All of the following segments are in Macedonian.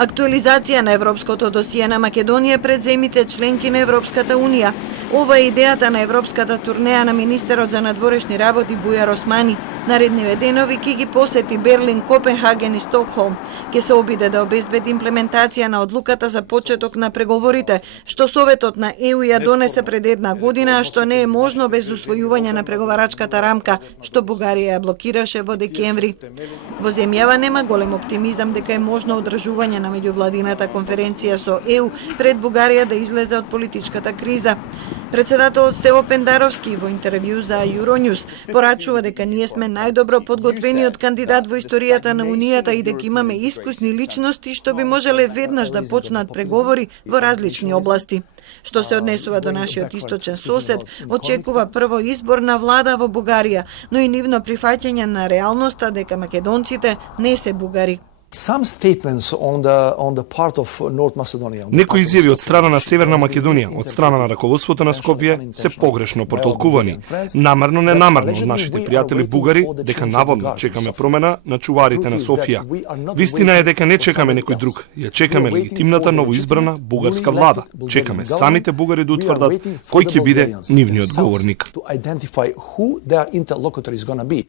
Актуализација на европското досие на Македонија пред земите членки на Европската Унија. Ова е идејата на европската турнеја на министерот за надворешни работи Бујар Османи. Наредниве денови ќе ги посети Берлин, Копенхаген и Стокхолм. Ќе се обиде да обезбеди имплементација на одлуката за почеток на преговорите, што Советот на ЕУ ја донесе пред една година, а што не е можно без усвојување на преговарачката рамка, што Бугарија ја блокираше во декември. Во земјава нема голем оптимизам дека е можно одржување на меѓувладината конференција со ЕУ пред Бугарија да излезе од политичката криза. Председателот Стево Пендаровски во интервју за Euronews порачува дека ние сме најдобро подготвениот кандидат во историјата на Унијата и дека имаме искусни личности што би можеле веднаш да почнат преговори во различни области. Што се однесува до нашиот источен сосед, очекува прво избор на влада во Бугарија, но и нивно прифаќање на реалноста дека македонците не се бугари. Некои изјави од страна на Северна Македонија, од страна на раководството на Скопје се погрешно протолкувани. Намерно ненамерно од нашите пријатели бугари дека наводно чекаме промена на чуварите на Софија. Вистина е дека не чекаме некој друг, ја чекаме легитимната новоизбрана бугарска влада. Чекаме самите бугари да утврдат кој ќе биде нивниот говорник.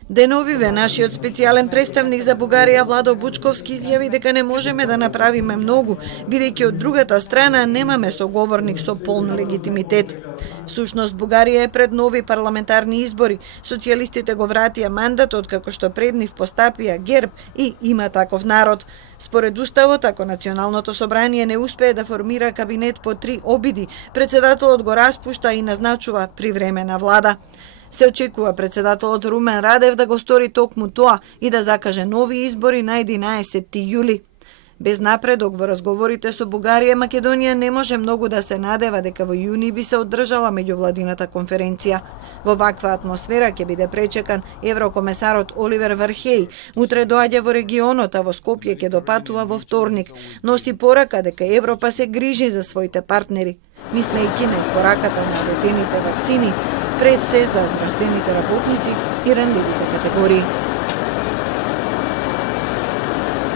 Деновиве нашиот специјален представник за Бугарија Владо Бучковски изјави дека не можеме да направиме многу, бидејќи од другата страна немаме соговорник со полн легитимитет. Всушност, Бугарија е пред нови парламентарни избори. Социјалистите го вратија мандатот како што пред нив постапија ГЕРБ и Има таков народ. Според Уставот, ако Националното собрание не успее да формира кабинет по 3 обиди, председателот го распушта и назначува привремена влада. Се очекува председателот Румен Радев да го стори токму тоа и да закаже нови избори на 11 јули. Без напредок во разговорите со Бугарија, Македонија не може многу да се надева дека во јуни би се одржала меѓувладината конференција. Во ваква атмосфера ќе биде пречекан еврокомесарот Оливер Вархеј. Утре доаѓа во регионот, а во Скопје ќе допатува во вторник. Носи порака дека Европа се грижи за своите партнери, мислејќи на испораката на ветените вакцини, пред се за здравствените работници и ранливите категории.